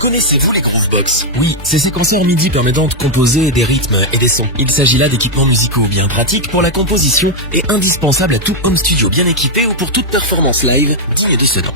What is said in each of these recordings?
Connaissez-vous les Groovebox? Oui, ces séquenceurs MIDI permettant de composer des rythmes et des sons. Il s'agit là d'équipements musicaux bien pratiques pour la composition et indispensables à tout home studio bien équipé ou pour toute performance live digne de ce nom.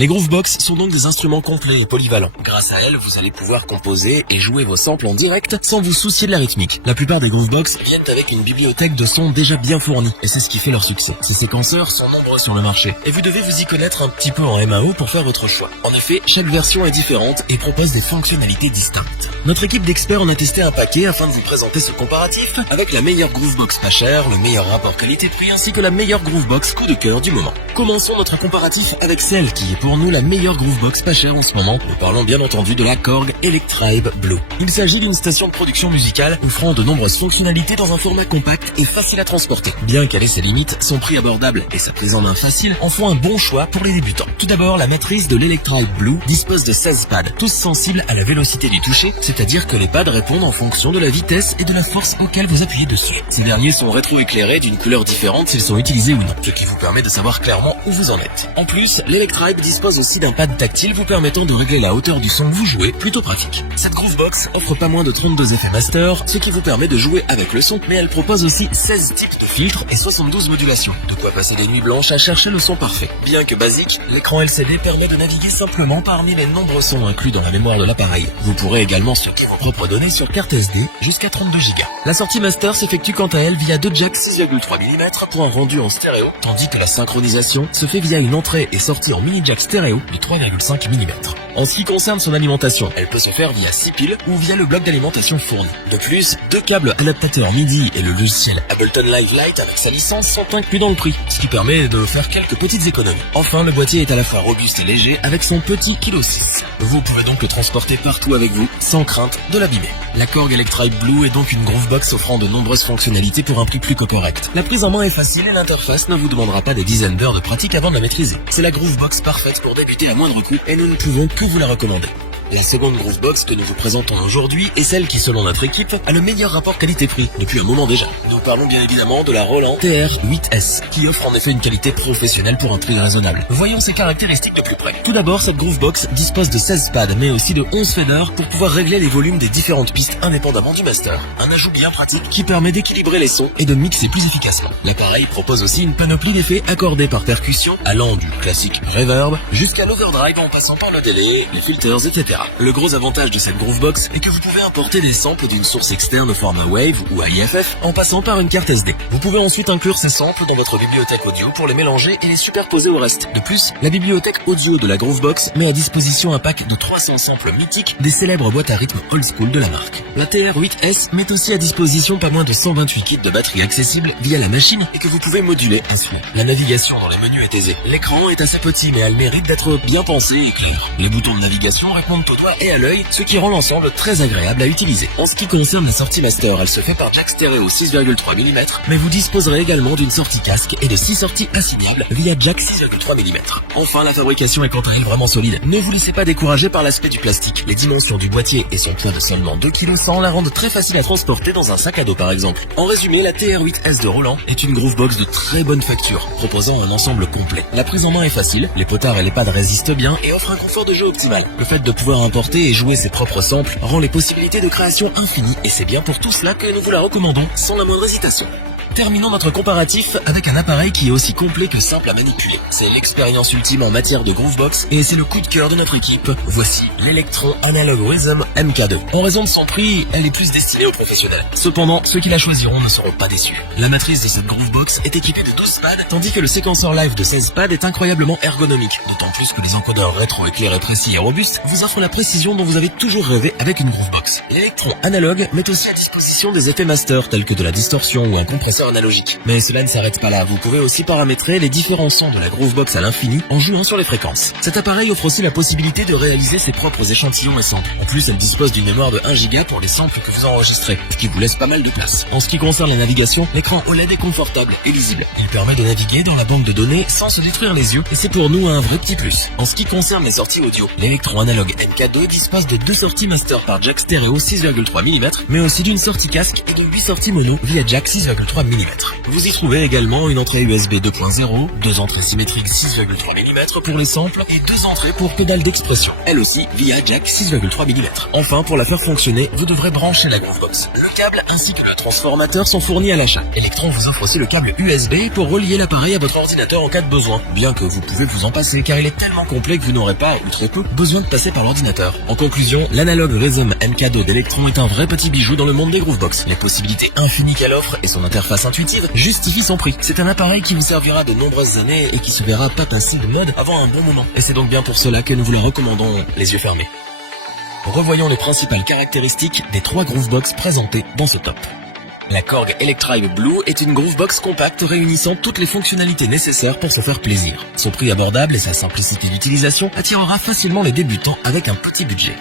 Les Groovebox sont donc des instruments complets et polyvalents. Grâce à elles, vous allez pouvoir composer et jouer vos samples en direct sans vous soucier de la rythmique. La plupart des Groovebox viennent avec une bibliothèque de sons déjà bien fournie, et c'est ce qui fait leur succès. Ces séquenceurs sont nombreux sur le marché, et vous devez vous y connaître un petit peu en MAO pour faire votre choix. En effet, chaque version est différente et propose des fonctionnalités distinctes. Notre équipe d'experts en a testé un paquet afin de vous présenter ce comparatif avec la meilleure Groovebox pas chère, le meilleur rapport qualité-prix ainsi que la meilleure Groovebox coup de cœur du moment. Commençons notre comparatif avec celle qui est pour nous la meilleure Groovebox pas chère en ce moment. Nous parlons bien entendu de la Korg Electribe Blue. Il s'agit d'une station de production musicale offrant de nombreuses fonctionnalités dans un format compact et facile à transporter. Bien qu'elle ait ses limites, son prix abordable et sa prise en main facile en font un bon choix pour les débutants. Tout d'abord, la maîtrise de l'Electribe Blue dispose de 16 pads, tous sensibles à la vélocité du toucher, c'est-à-dire que les pads répondent en fonction de la vitesse et de la force auquel vous appuyez dessus. Ces derniers sont rétro-éclairés d'une couleur différente s'ils sont utilisés ou non, ce qui vous permet de savoir clairement où vous en êtes. En plus, l'Electribe dispose aussi d'un pad tactile vous permettant de régler la hauteur du son que vous jouez, plutôt pratique. Cette Groovebox offre pas moins de 32 effets master, ce qui vous permet de jouer avec le son, mais elle propose aussi 16 types de filtres et 72 modulations. De quoi passer des nuits blanches à chercher le son parfait. Bien que basique, l'écran LCD permet de naviguer simplement parmi les nombreux sons inclus dans la mémoire de l'appareil. Vous pourrez également stocker vos propres données sur carte SD jusqu'à 32 Go. La sortie master s'effectue quant à elle via deux jacks 6,3 mm pour un rendu en stéréo, tandis que la synchronisation se fait via une entrée et sortie en mini jack stéréo de 3,5 mm. En ce qui concerne son alimentation, elle peut se faire via 6 piles ou via le bloc d'alimentation fourni. De plus, deux câbles adaptateurs MIDI et le logiciel Ableton Live Lite avec sa licence sont inclus dans le prix, ce qui permet de faire quelques petites économies. Enfin, le boîtier est à la fois robuste et léger avec son petit kilo 6. Vous pouvez donc le transporter partout avec vous, sans crainte de l'abîmer. La Korg Electribe Blue est donc une Groovebox offrant de nombreuses fonctionnalités pour un prix plus que correct. La prise en main est facile et l'interface ne vous demandera pas des dizaines d'heures de pratique avant de la maîtriser. C'est la Groovebox parfaite pour débuter à moindre coût et nous ne pouvons que vous la recommander. La seconde Groovebox que nous vous présentons aujourd'hui est celle qui, selon notre équipe, a le meilleur rapport qualité-prix, depuis un moment déjà. Nous parlons bien évidemment de la Roland TR-8S, qui offre en effet une qualité professionnelle pour un prix raisonnable. Voyons ses caractéristiques de plus près. Tout d'abord, cette Groovebox dispose de 16 pads, mais aussi de 11 faders pour pouvoir régler les volumes des différentes pistes indépendamment du master. Un ajout bien pratique qui permet d'équilibrer les sons et de mixer plus efficacement. L'appareil propose aussi une panoplie d'effets accordés par percussion, allant du classique reverb jusqu'à l'overdrive en passant par le délai, les filters, etc. Le gros avantage de cette Groovebox est que vous pouvez importer des samples d'une source externe au format WAV ou AIFF en passant par une carte SD. Vous pouvez ensuite inclure ces samples dans votre bibliothèque audio pour les mélanger et les superposer au reste. De plus, la bibliothèque audio de la Groovebox met à disposition un pack de 300 samples mythiques des célèbres boîtes à rythme old school de la marque. La TR-8S met aussi à disposition pas moins de 128 kits de batterie accessibles via la machine et que vous pouvez moduler ainsi. La navigation dans les menus est aisée. L'écran est assez petit mais a le mérite d'être bien pensé et clair. Les boutons de navigation répondent au doigt et à l'œil, ce qui rend l'ensemble très agréable à utiliser. En ce qui concerne la sortie master, elle se fait par jack stéréo 6,3 mm, mais vous disposerez également d'une sortie casque et de 6 sorties assignables via jack 6,3 mm. Enfin, la fabrication est quant à elle vraiment solide. Ne vous laissez pas décourager par l'aspect du plastique. Les dimensions du boîtier et son poids de seulement 2,1 kg la rendent très facile à transporter dans un sac à dos par exemple. En résumé, la TR-8S de Roland est une Groovebox de très bonne facture, proposant un ensemble complet. La prise en main est facile, les potards et les pads résistent bien et offrent un confort de jeu optimal. Le fait de pouvoir importer et jouer ses propres samples rend les possibilités de création infinies et c'est bien pour tout cela que nous vous la recommandons sans la moindre hésitation. Terminons notre comparatif avec un appareil qui est aussi complet que simple à manipuler. C'est l'expérience ultime en matière de Groovebox et c'est le coup de cœur de notre équipe. Voici l'Electron Analog Rhythm MK2. En raison de son prix, elle est plus destinée aux professionnels. Cependant, ceux qui la choisiront ne seront pas déçus. La matrice de cette Groovebox est équipée de 12 pads, tandis que le séquenceur live de 16 pads est incroyablement ergonomique. D'autant plus que les encodeurs rétro-éclairés précis et robustes vous offrent la précision dont vous avez toujours rêvé avec une Groovebox. L'Electron Analog met aussi à disposition des effets master tels que de la distorsion ou un compresseur analogique. Mais cela ne s'arrête pas là, vous pouvez aussi paramétrer les différents sons de la Groovebox à l'infini en jouant sur les fréquences. Cet appareil offre aussi la possibilité de réaliser ses propres échantillons et samples. En plus, elle dispose d'une mémoire de 1 Go pour les samples que vous enregistrez, ce qui vous laisse pas mal de place. En ce qui concerne la navigation, l'écran OLED est confortable et lisible. Il permet de naviguer dans la banque de données sans se détruire les yeux et c'est pour nous un vrai petit plus. En ce qui concerne les sorties audio, l'Electron Analog MK2 dispose de 2 sorties master par jack stéréo 6,3 mm, mais aussi d'une sortie casque et de 8 sorties mono via jack 6,3 mm. Vous y trouvez également une entrée USB 2.0, deux entrées symétriques 6,3 mm pour les samples et deux entrées pour pédale d'expression, elle aussi via jack 6,3 mm. Enfin, pour la faire fonctionner, vous devrez brancher la Groovebox. Le câble ainsi que le transformateur sont fournis à l'achat. Electron vous offre aussi le câble USB pour relier l'appareil à votre ordinateur en cas de besoin, bien que vous pouvez vous en passer car il est tellement complet que vous n'aurez pas, ou très peu, besoin de passer par l'ordinateur. En conclusion, l'analogue Rhythm MK2 d'Electron est un vrai petit bijou dans le monde des Groovebox. Les possibilités infinies qu'elle offre et son interface intuitive justifient son prix. C'est un appareil qui vous servira de nombreuses années et qui se verra pas passer de mode avant un bon moment. Et c'est donc bien pour cela que nous vous la recommandons les yeux fermés. Revoyons les principales caractéristiques des 3 Groovebox présentées dans ce top. La Korg Electribe Blue est une Groovebox compacte réunissant toutes les fonctionnalités nécessaires pour se faire plaisir. Son prix abordable et sa simplicité d'utilisation attirera facilement les débutants avec un petit budget.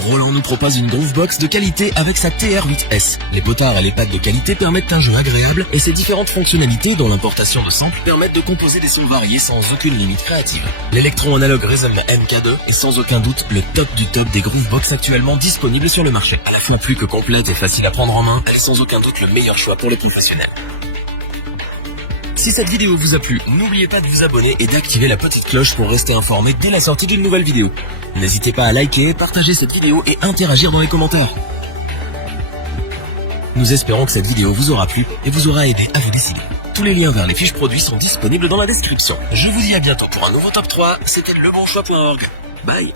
Roland nous propose une Groovebox de qualité avec sa TR8S. Les potards et les pads de qualité permettent un jeu agréable et ses différentes fonctionnalités, dont l'importation de samples, permettent de composer des sons variés sans aucune limite créative. L'Electron analogue Rhythm MK2 est sans aucun doute le top du top des Groovebox actuellement disponibles sur le marché. À la fois plus que complète et facile à prendre en main, elle est sans aucun doute le meilleur choix pour les professionnels. Si cette vidéo vous a plu, n'oubliez pas de vous abonner et d'activer la petite cloche pour rester informé dès la sortie d'une nouvelle vidéo. N'hésitez pas à liker, partager cette vidéo et interagir dans les commentaires. Nous espérons que cette vidéo vous aura plu et vous aura aidé à vous décider. Tous les liens vers les fiches produits sont disponibles dans la description. Je vous dis à bientôt pour un nouveau top 3, c'était lebonchoix.org. Bye.